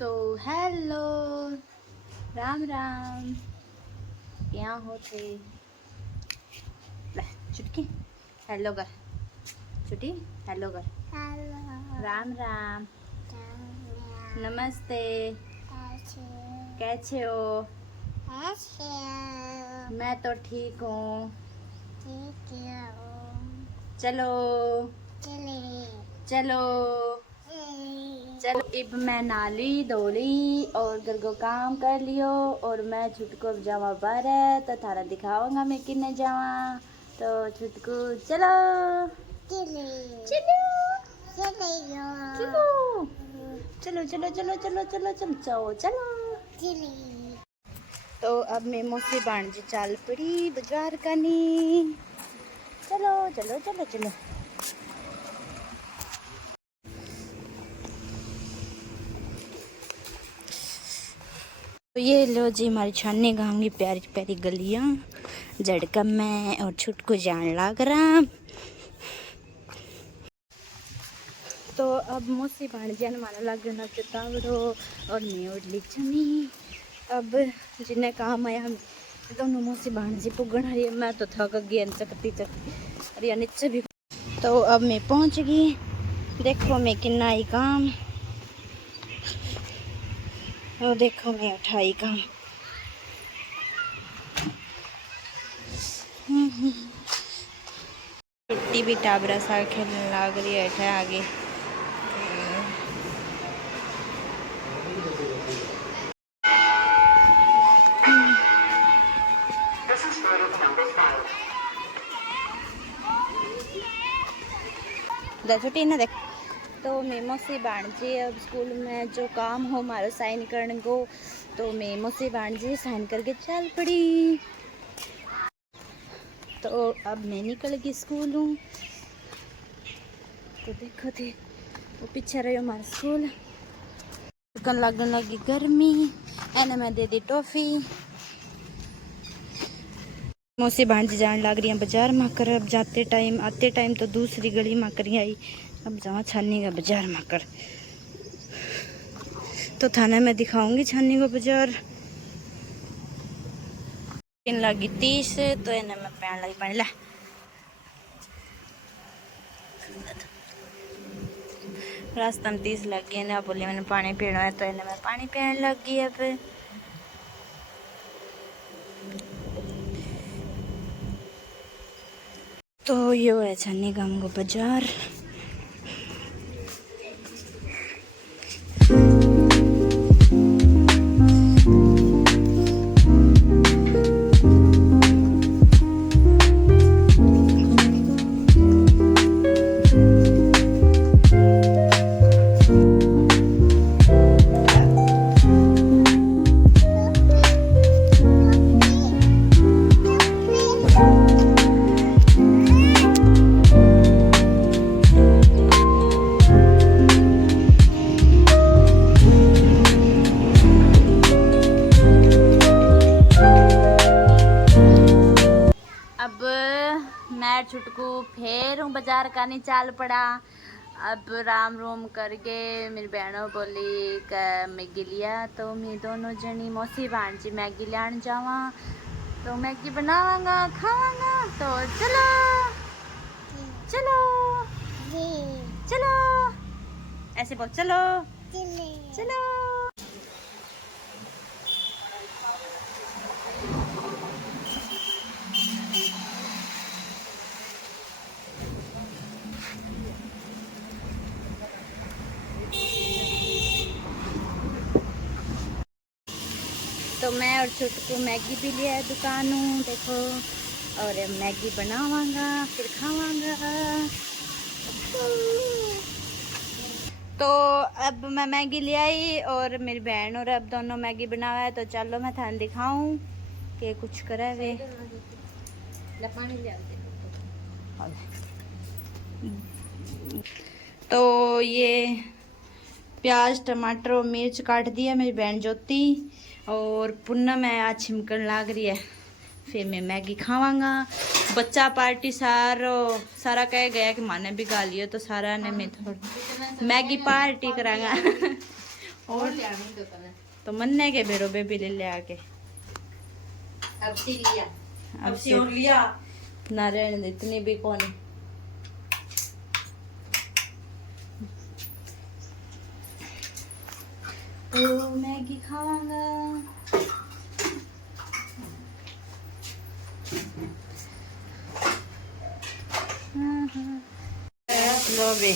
तो हेलो, राम राम। क्या होते चुटकी हेलो कर, छुट्टी हेलो कर, राम राम, नमस्ते, कैसे हो? मैं तो ठीक हूँ। चलो चलो चलो, अब मैं नाली धोली और घर को काम कर लियो और मैं छुटको जावा बाहर है तो थारा दिखाऊंगा मैं किन्ने जावा। तो छुटको चलो चलो चलो चलो चलो चलो चलो चलो चलो चलो। तो अब मैं मौसी भांजी चाल पड़ी बाजार करनी। चलो चलो चलो चलो। तो ये लो जी हमारी छाने गांव की प्यारी प्यारी गलियां झड़कम में और छुटको जान लग रहा। तो अब मौसी भाणजियान माना लग ना चितावड़ो और मैं उड़ली चनी। अब जिन्हें काम आया हम दोनों मौसी भाणजी पुगण रही। मैं तो थक गई चकती चकती अरे नीचे भी। तो अब मैं पहुंच गई। देखो मैं कितना ही काम, वो देखो मैं उठाई काम। छुट्टी भी टाबरा सा खेलने लग रही है आगे। छुट्टी ना देख। तो मैं मौसी भाणजी अब स्कूल में जो काम हो हमारा साइन करने को, तो मैं मौसी भाणजी साइन करके चल पड़ी। तो अब मैं निकल गई स्कूल हूँ। तो देखो थे वो पीछे रही हमारा स्कूल। दुकान लगने लगी गर्मी, एने मैं दे दी टॉफी। मौसी भांजी जान लग रही है बाजार में कर। अब जाते टाइम आते टाइम तो दूसरी गली में करी आई। अब जाओ छानी का बाजार में कर। तो थाने में दिखाऊंगी छानी को बाजार। इन लगी 30 तो इन्हें मैं पहन लगी पानी ला। रास्ता में 30 लग गई ना, बोली मैंने पानी पीना है तो इन्हें मैं पानी पीने लग गई। अब तो ये है छानी गांव को बाजार। अब मैं छुटकू फिर हूँ बाजार का नहीं चाल पड़ा। अब राम रोम करके मेरी बहनों बोली कि मैगी लिया, तो मैं दोनों जनी मौसी भांजी मैगी लाने जावा। तो मैगी बनावांगा खावांगा। तो चलो चलो चलो, ऐसे बोल चलो चलो। तो मैं और छुटकू मैगी भी लिया है दुकानों देखो, और मैगी बनावांगा फिर खावांगा। तो अब मैं मैगी ले आई और मेरी बहन और अब दोनों मैगी बनावा है। तो चलो मैं थाने दिखाऊं कि कुछ करे वे। तो ये प्याज टमाटर और मिर्च काट दिया मेरी बहन ज्योति, और पूनम है आज छिमकन लाग रही है। फिर मैं मैगी खावांगा। बच्चा पार्टी सारा कह गया कि माने भी गा लियो, तो सारा ने मैं थोड़ा मैगी पार्टी करांगा। और तो मन्ने के बेरो बेबी ले आके अब सी लिया, अब सी और लिया ना रहने इतनी भी कौन। तो मैगी खावांगा। लो बे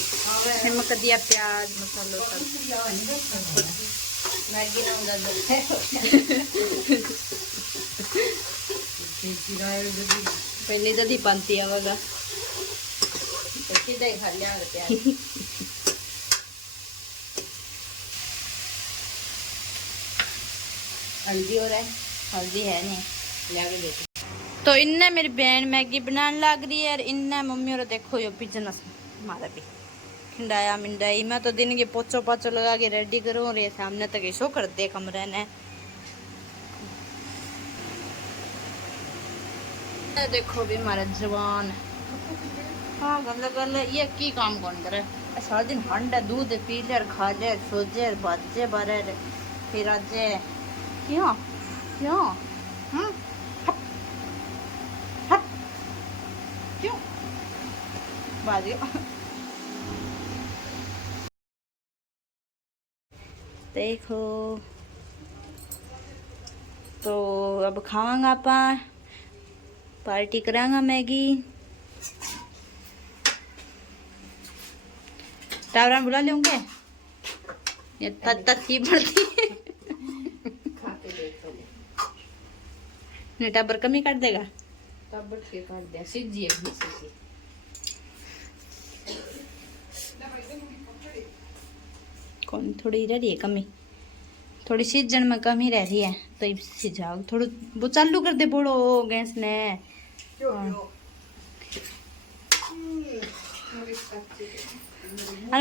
नमक दिया, प्याज मसालो सब। मैगी ना उधर पहले जल्दी बनती है वाला सीधा ही खा लिया प्याज। हल्दी हो रहा है, हल्दी है नहीं। ले आके देखो। तो इनने मेरी बहन मैगी बनाने लग रही है और इनने मम्मी और देखो यो बिजनेस मारा भी खिंडाया मिंडाई। मैं तो दिन के पोचो पाचो लगा के रेडी करूँ और ये सामने तक शो कर दे कमरे ने। देखो भी हमारा जवान हाँ गल गल ये की काम कौन करे। सारा दिन ठंडा दूध पी ले खा ले सोचे बाजे बारे फिर आज क्यों क्यों क्यों बाज देखो। तो अब खावांगा आपा पार्टी करांगा मैगी। टावरा बुला लेंगे ये तत्ती पड़ती नहीं टाबर कमी कर देगा तब के काट दे सीधी एक सीधी। कौन थोड़ी रह रही है कमी, थोड़ी सीजन में कमी रह रही है तो सिझाओ थोड़ा वो चालू कर दे बोलो गैस ने।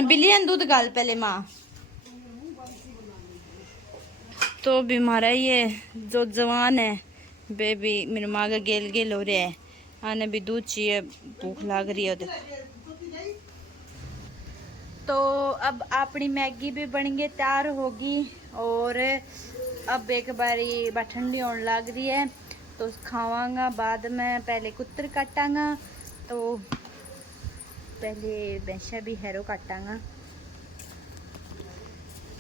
बिलियन दूध गाल पहले माँ। तो भी हमारा ये जो जवान है बेबी मेरे माँ का गेल गेल हो रहा है। आने भी दूध चाहिए, भूख लग रही है उधर। तो अब अपनी मैगी भी बन के तैयार होगी और अब एक बारी ठंडी होने लग रही है तो खावांगा बाद में। पहले कुत्तर काटांगा तो पहले भैंसा भी हैरो काटांगा।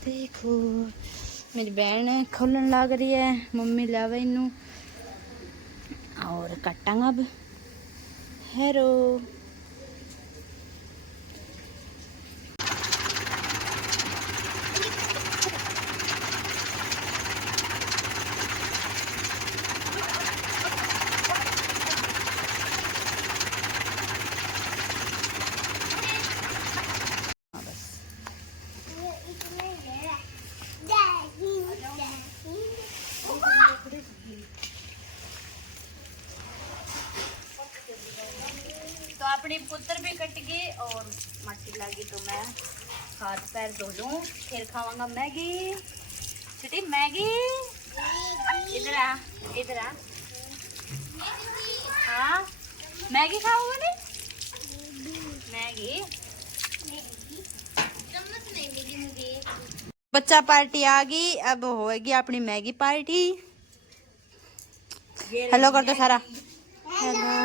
देखो मेरी बहन खोलन लग रही है, मम्मी लावे इनू और काटांगा अब हैरो। तो अपनी पुत्र भी कट गई और माटी लगी तो मैं हाथ पैर धो लूं फिर खावांगा मैगी। छुट्टी मैगी इधर आ इधर आ। हाँ मैगी खाओगे नहीं मैगी बच्चा पार्टी आ गई। अब होगी अपनी मैगी पार्टी। हेलो कर दो सारा हेलो।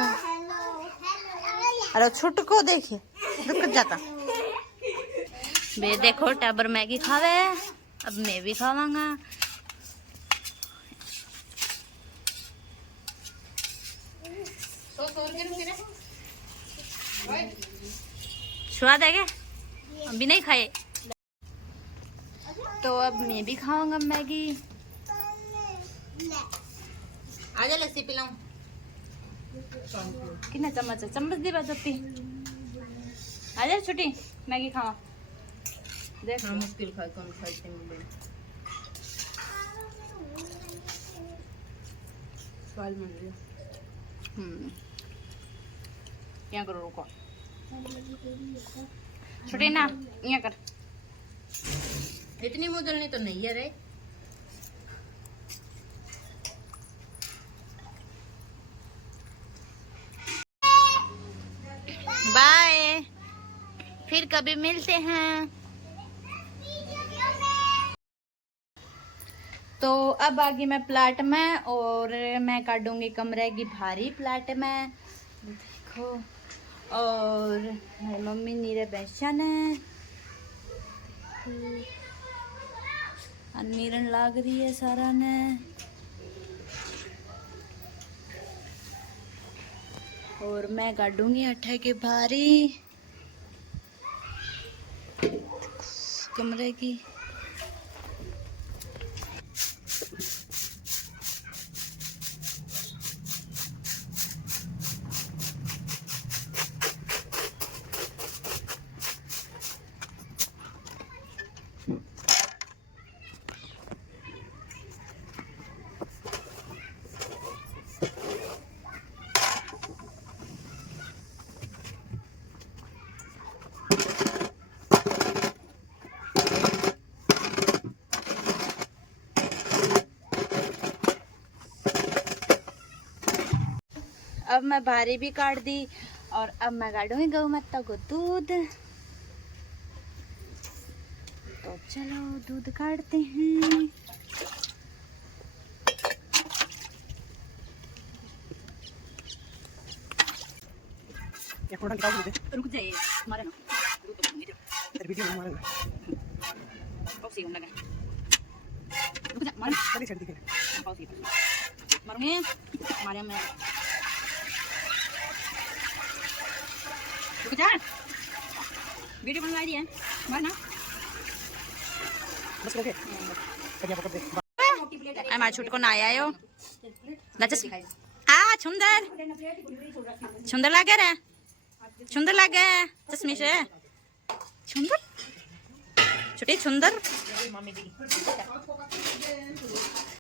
अरे छुटको देखिए रुक जाता बे। देखो टाबर मैगी खावे अब मैं भी खावांगा। स्वाद है क्या अभी नहीं खाए तो अब मैं भी खाऊंगा मैगी। आजा लस्सी पिलाऊं। कितना चम्मच है चम्मच दी बात होती आजा छुट्टी मैगी खावा देख। हाँ मुश्किल खाए कौन खाए स्वाद मन लिया। क्या करो रुको छुट्टी ना यहाँ कर। इतनी मुदलनी तो नहीं है रे। बाय फिर कभी मिलते हैं। तो अब आ गई मैं प्लाट में और मैं काटूंगी कमरे की भारी प्लाट में, देखो। और मेरी मम्मी नीरे बेसन है, नीरन लाग रही है सारा ने। और मैं काटूंगी आटे की भारी कमरे की। अब मैं भारी भी काट दी और अब मैं काटूंगी गौ माता को दूध। तो चलो दूध काटते हैं। रुक जाइए, मारे ना दूध तो नहीं तेरे वीडियो में मारेंगे। कौन सी लगा रुक जा, मार चली चढ़ दी कौन सी मारूंगी मारे मैं। रुक जा, वीडियो बनवा दी है, मार ना बस ओके। हमारे छुट को ना आयो नचस हाँ सुंदर सुंदर लगे रे, सुंदर लगे चश्मे से, सुंदर छुट्टी सुंदर।